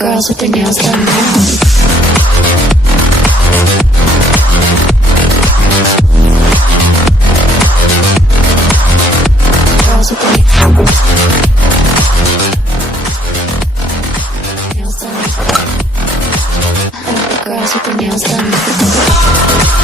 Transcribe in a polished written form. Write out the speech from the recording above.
girls with their nails done now. Girls with their nails done. Girls with their nails done.